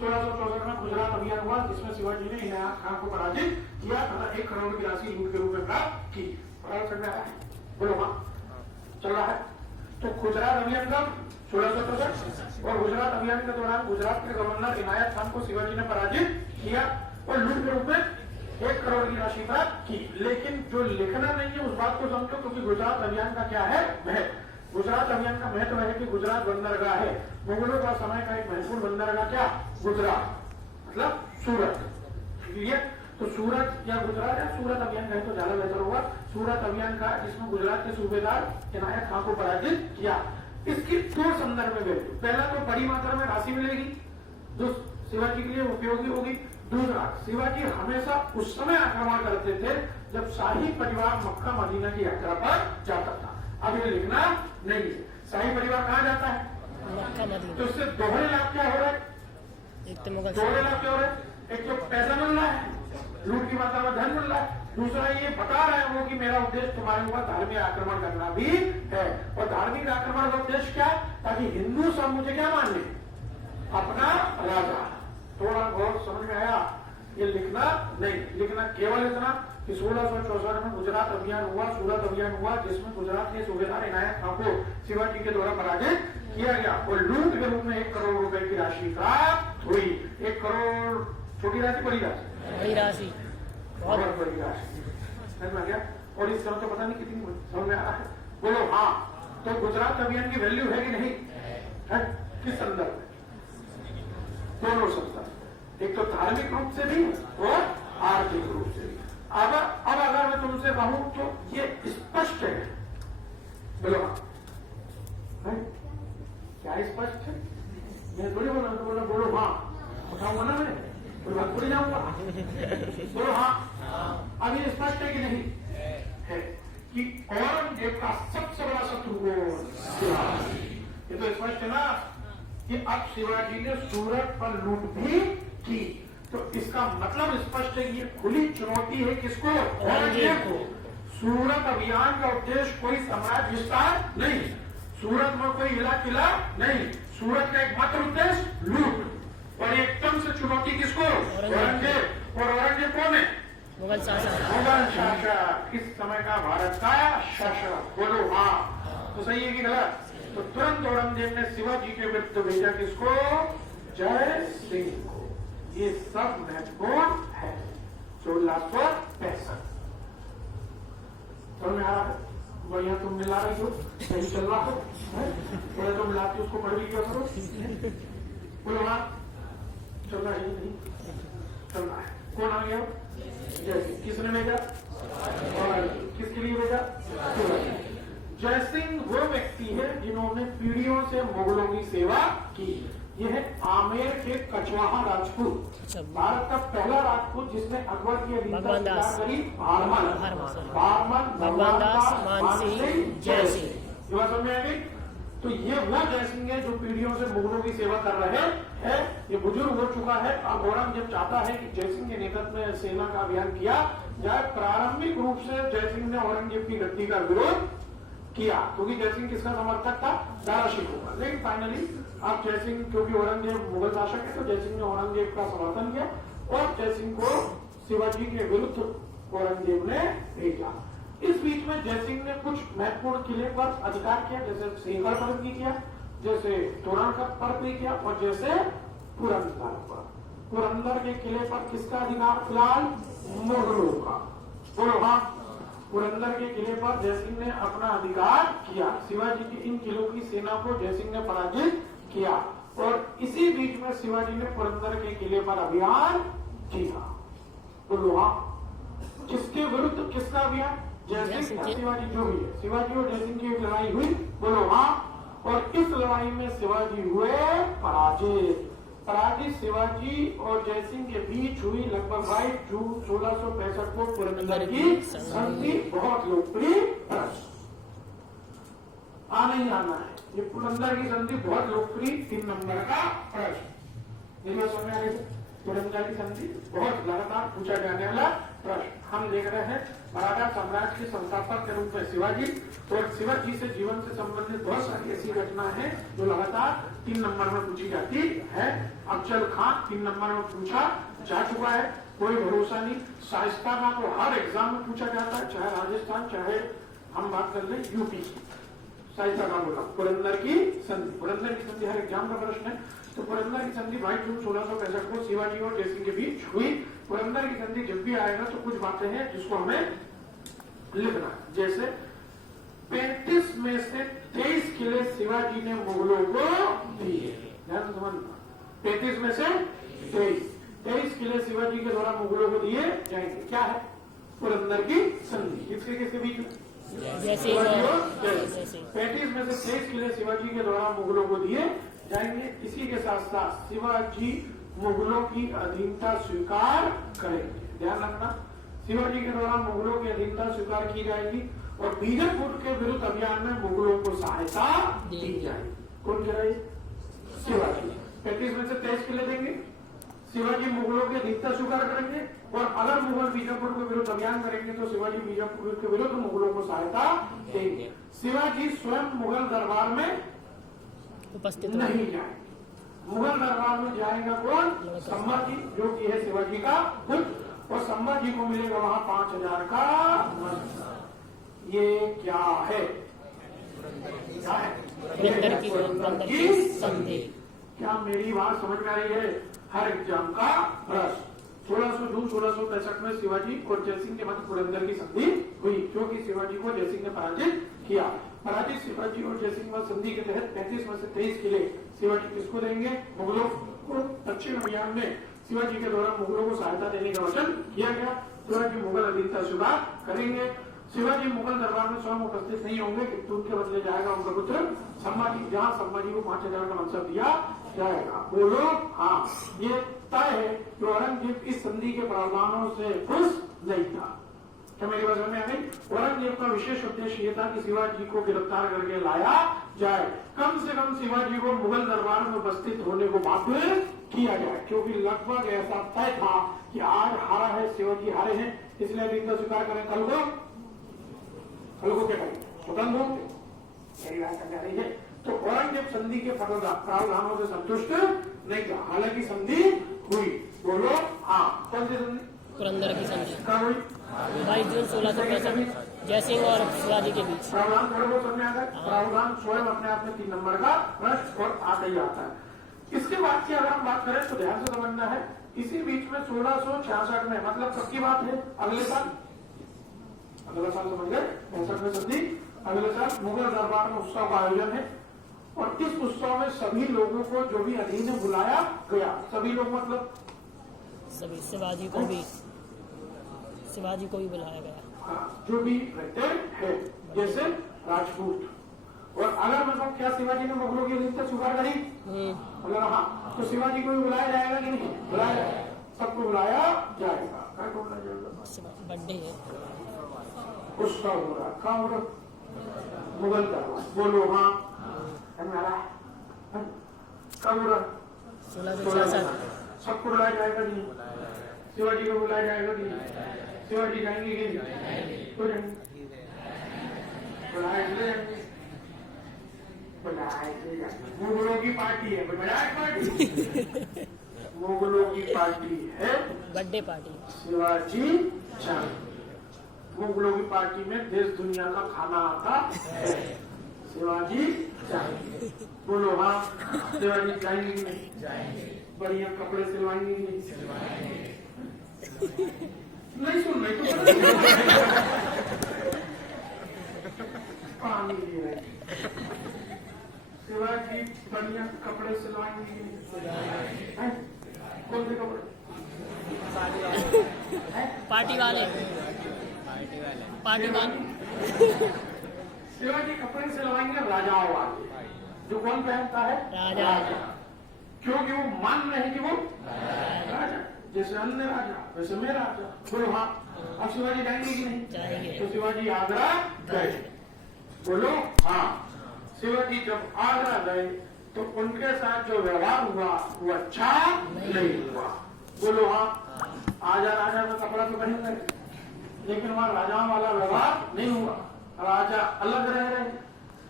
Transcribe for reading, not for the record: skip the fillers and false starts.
1664 में गुजरात अभियान हुआ जिसमें शिवाजी ने इनायत खान को पराजित किया तथा 1 करोड़ की राशि लूट के रूप में प्राप्त की। बोलो हाँ, चल रहा है। तो गुजरात अभियान का 1664 और गुजरात अभियान के दौरान गुजरात के गवर्नर इनायत खान को शिवाजी ने पराजित किया और लूट के रूप में 1 करोड़ की राशि प्राप्त की। लेकिन जो लिखना नहीं है उस बात को समझो, क्योंकि गुजरात अभियान का क्या है महत्व। गुजरात अभियान का महत्व है कि गुजरात बंदरगाह है, मुगलों का समय का एक महत्वपूर्ण बंदरगाह क्या, गुजरात मतलब सूरत। क्लियर? तो सूरत या गुजरात या सूरत अभियान कहे तो ज्यादा बेहतर होगा। सूरत अभियान का जिसमें गुजरात के सूबेदार इनायत खान को पराजित किया। इसकी 2 संदर्भ में वैल्यू, पहला तो बड़ी मात्रा में राशि मिलेगी जो शिवाजी के लिए उपयोगी होगी। दूसरा, शिवाजी हमेशा उस समय आक्रमण करते थे जब शाही परिवार मक्का मदीना की यात्रा पर जाता था। अब ये लिखना नहीं है, शाही परिवार कहाँ जाता है, मक्का मदीना। तो इससे दोहरे लाभ क्या हो रहा है, दोहरे लाभ क्या हो रहा है, एक तो पैसा मिल रहा है, लूट की मात्रा में धन मिल रहा है, दूसरा ये बता रहे हैं वो कि मेरा उद्देश्य तुम्हारे ऊपर धार्मिक आक्रमण करना भी है। और धार्मिक आक्रमण का उद्देश्य क्या, ताकि हिंदू सब मुझे क्या मान ले, अपना राजा। थोड़ा बहुत समझ में आया? ये लिखना नहीं, लिखना केवल इतना कि 1664 में गुजरात अभियान हुआ, सूरत अभियान हुआ जिसमें गुजरात के सूबेदार इनायत खान को शिवाजी के द्वारा पराजित किया गया और लूट के रूप में 1 करोड़ रुपए की राशि प्राप्त हुई। 1 करोड़ छोटी राशि, बड़ी राशि, बड़ी राशि, बहुत बड़ी राशि। समझ में आ गया? और इस समय तो पता नहीं कितनी समझ में आ रहा है। बोलो हाँ। तो गुजरात अभियान की वैल्यू है कि नहीं है? किस संदर्भ में? दोनों संदर्भ, एक तो धार्मिक रूप से भी और आर्थिक रूप से भी। अब अगर मैं तुमसे कहूं तो ये स्पष्ट है, बोलो हाँ, क्या स्पष्ट है? मैं थोड़ी बोला तो बोलो हाँ, उठाऊंगा ना मैं, कोई बात थोड़ी जाऊंगा। बोलो हाँ। अब ये स्पष्ट है कि नहीं है कि औरंगजेब का सबसे बड़ा शत्रु कौन, शिवाजी। ये तो स्पष्ट है ना कि अब शिवाजी ने सूरत पर लूट भी की। तो इसका मतलब स्पष्ट है कि ये खुली चुनौती है किसको, औरंगजेब को। सूरत अभियान का उद्देश्य कोई साम्राज्य विस्तार नहीं, सूरत में कोई हिला किला नहीं, सूरत का एकमात्र उद्देश्य लूट। और एकदम से चुनौती किसको, औरंगजेब। और औरंगजेब कौन है, मुगल शासक, मुगल शासक, इस समय का भारत का शासक। बोलो हाँ। तो सही है कि गलत? तो तुरंत औरंगजेब ने शिवाजी के विरुद्ध भेजा किसको, जय सिंह को। ये सब महत्वपूर्ण है। 1665 समझ में आ रहा है? बढ़िया, तुम मिला रही हो, सही चल रहा हो, थोड़ा तुम मिलाते उसको पढ़ भी क्या करो। बोलो हाँ, चल रहा है नहीं, चल रहा है। कौन आ गया, जय सिंह। किसने भेजा, किसके लिए भेजा, जय सिंह वो व्यक्ति है जिन्होंने पीढ़ियों से मुगलों की सेवा की। यह है आमेर के कछवाहा राजपूत, भारत का पहला राजपूत जिसने अकबर की अधीनता स्वीकार करी। भगवान दास मानसिंह जय सिंह। समझ में आ गई? तो ये वो जय सिंह है जो पीढ़ियों से मुगलों की सेवा कर रहे हैं। ये बुजुर्ग हो चुका है। अब औरंगजेब चाहता है कि जय सिंह के नेतृत्व में सेना का अभियान किया जाए। प्रारंभिक रूप से जय सिंह ने औरंगजेब की गद्दी का विरोध किया, क्योंकि जय सिंह किसका समर्थक था, दारा शिकोह का। लेकिन फाइनली अब जय सिंह, क्योंकि औरंगजेब मुगल शासक है, तो जय सिंह ने औरंगजेब का समर्थन किया और जय सिंह को शिवाजी के विरुद्ध औरंगजेब ने भेजा। इस बीच में जय सिंह ने कुछ महत्वपूर्ण किले पर अधिकार किया, जैसे सिंहगढ़ पर भी किया, जैसे तोरण पर भी किया और जैसे पुरंदर पर। पुरंदर के किले पर किसका अधिकार फिलहाल, मुगलों का। बोलो हाँ। पुरंदर के किले पर जय सिंह ने अपना अधिकार किया। शिवाजी की इन किलों की सेना को जय सिंह ने पराजित किया और इसी बीच में शिवाजी ने पुरंदर के किले पर अभियान किया। बोलो हाँ। किसके विरुद्ध, किसका अभियान, जय सिंह का, शिवाजी जो भी है। शिवाजी और जय सिंह की एक लड़ाई हुई। बोलो हाँ। और इस लड़ाई में शिवाजी हुए पराजित। पराजित शिवाजी और जय सिंह के बीच हुई लगभग 22 जून 1665 को पुरंदर की संधि। बहुत लोकप्रिय प्रश्न, आना ही आना है। ये पुरंदर की संधि बहुत लोकप्रिय 3 नंबर का प्रश्न। पुरंदर की संधि बहुत लगातार पूछा जाने वाला प्रश्न। हम देख रहे हैं मराठा साम्राज्य के संस्थापक के रूप में शिवाजी, और शिवाजी से जीवन से संबंधित बहुत सारी ऐसी घटना है जो लगातार 3 नंबर में पूछी जाती है। अफजल खान 3 नंबर में पूछा जा चुका है, कोई भरोसा नहीं। शाइस्ता खान को हर एग्जाम में पूछा जाता है, चाहे राजस्थान चाहे हम बात कर लें यूपी की। शाइस्ता खान बोला पुरंदर की संधि, पुरंदर की संधि हर एग्जाम का प्रश्न है। तो पुरंदर की संधि 22 जून 1665 को शिवाजी और जयसिंह के बीच हुई। पुरंदर की संधि जब भी आएगा तो कुछ बातें हैं जिसको हमें लिखना है, जैसे 35 में से 23 किले शिवाजी ने मुगलों को दिए। ध्यान से समझना, 35 में से 23 किले शिवाजी के द्वारा मुगलों को दिए जाएंगे। क्या है? पुरंदर की संधि। किसके किसके बीच में? शिवाजी और जयसिंह। 35 में से 23 किले शिवाजी के द्वारा मुगलों को दिए जाएंगे। इसी के साथ साथ शिवाजी मुगलों की अधीनता स्वीकार करेंगे। ध्यान रखना, शिवाजी के द्वारा मुगलों की अधीनता स्वीकार की जाएगी और बीजापुर के विरुद्ध अभियान में मुगलों को सहायता दी जाएगी। कौन कह रहा है? शिवाजी। 35 में से 23 किले देंगे, शिवाजी मुगलों की अधीनता स्वीकार करेंगे, और अगर मुगल बीजापुर के विरुद्ध अभियान करेंगे तो शिवाजी बीजापुर के विरुद्ध मुगलों को सहायता देंगे। शिवाजी स्वयं मुगल दरबार में उपस्थित नहीं जाएंगे। मुगल दरबार में जाएगा कौन? संभाजी, जो कि है शिवाजी का पुत्र, और संभाजी को मिलेगा वहां 5000 का मर्द। ये क्या है? क्या है? पुरंदर की संधि। क्या मेरी बात समझ में आ रही है? हर एग्जाम का प्रश्न। 1600 जून 1665 में शिवाजी और जयसिंह के मध्य पुरंदर की संधि हुई, क्योंकि शिवाजी को जयसिंह ने पराजित किया। पराजित शिवाजी और जयसिंह में संधि के तहत 35 में से 23 किले शिवाजी किसको देंगे? मुगलों को। दक्षिण अभियान में शिवाजी के द्वारा मुगलों को सहायता देने का वचन किया गया। शिवाजी मुगल अधीनता स्वीकार करेंगे। शिवाजी मुगल दरबार में स्वयं उपस्थित नहीं होंगे, किंतु उनके बदले जाएगा उनका पुत्र संभाजी, जहाँ संभाजी को 5000 का मनसब दिया जाएगा। बोलो हाँ। ये तय है कि औरंगजेब इस संधि के प्रावधानों से खुश नहीं था। क्या मेरी बात में आ गई? औरंगजेब का विशेष उद्देश्य ये था कि शिवाजी को गिरफ्तार करके लाया जाए, कम से कम शिवाजी को मुगल दरबार में उपस्थित होने को बाध्य किया जाए, क्योंकि लगभग ऐसा तय था कि आज हारा है, शिवाजी हारे हैं, इसलिए अधीनता स्वीकार करें। कल को क्या करें? स्वतंत्र होंगे। मेरी बात समझ आ रही है? तो औरंगजेब संधि के प्रावधानों से संतुष्ट नहीं था, हालांकि संधि हुई। बोलो हाँ। कौन सी संधि? पुरंदर की संधि कहाँ हुई? 22 जून 1665 जयसिंह और शिवाजी के बीच। प्रावधान थोड़े बहुत समझ आ गए। प्रावधान स्वयं अपने आप में 3 नंबर का प्रश्न और आता ही आता है। इसके बाद की अगर हम बात करें तो ध्यान से समझना है, इसी बीच में 1666 में, मतलब कब की बात है? अगले साल। अगला साल समझ गए? 65 में संधि। अगले साल मुगल दरबार में उत्सव का आयोजन है, और इस उत्सव में सभी लोगों को जो भी अधीन है बुलाया गया। सभी लोग मतलब सभी, शिवाजी को भी बुलाया गया। जो भी रहते हैं, जैसे राजपूत। और अगर मतलब क्या शिवाजी ने मुगलों की अधीनता स्वीकार करी? अगर हाँ, तो शिवाजी को भी बुलाया जाएगा कि नहीं? बुलाया जाएगा, सबको बुलाया जाएगा। क्या को बुलाया जाएगा? बर्थडे है, उत्सव हो रहा। कहाँ हो रहा? मुगल दरबार। बोलो हाँ। कब हो रहा? 1666। सबको बुलाया जाएगा कि नहीं? शिवाजी को बुलाया जाएगा कि नहीं? शिवाजी जाएंगे कि नहीं? हो जाएंगे। मुगलों की पार्टी है, विधायक पार्टी। मुगलों की पार्टी है बर्थडे पार्टी। शिवाजी जाएंगे। मुगलों की पार्टी में देश दुनिया का खाना आता है। शिवाजी जाएंगे। बोलो हाँ। शिवाजी जाएंगे कि नहीं? जाएंगे। बढ़िया कपड़े सिलवाएंगे कि नहीं? सिलवाएंगे। नहीं सुन रहे तो पानी दे रहे। शिवाजी बढ़िया कपड़े सिलवाएंगे कि नहीं? कौन से कपड़े? पार्टी वाले। शिवाजी कपड़े सिलवाएंगे राजाओं वाले, जो कौन पहनता है? राजा। क्योंकि वो मान रहे कि वो राजा, जैसे अन्य राजा वैसे मैं राजा। बोलो हाँ। अब शिवाजी जाएंगे कि नहीं? जाएंगे। तो शिवाजी आगरा गए। बोलो हाँ। शिवाजी जब आगरा गए तो उनके साथ जो व्यवहार हुआ वो अच्छा नहीं हुआ। बोलो हाँ। आजा राजा का कपड़ा तो पहन गए, लेकिन वहां राजाओं वाला व्यवहार नहीं हुआ, राजा अलग रह रहे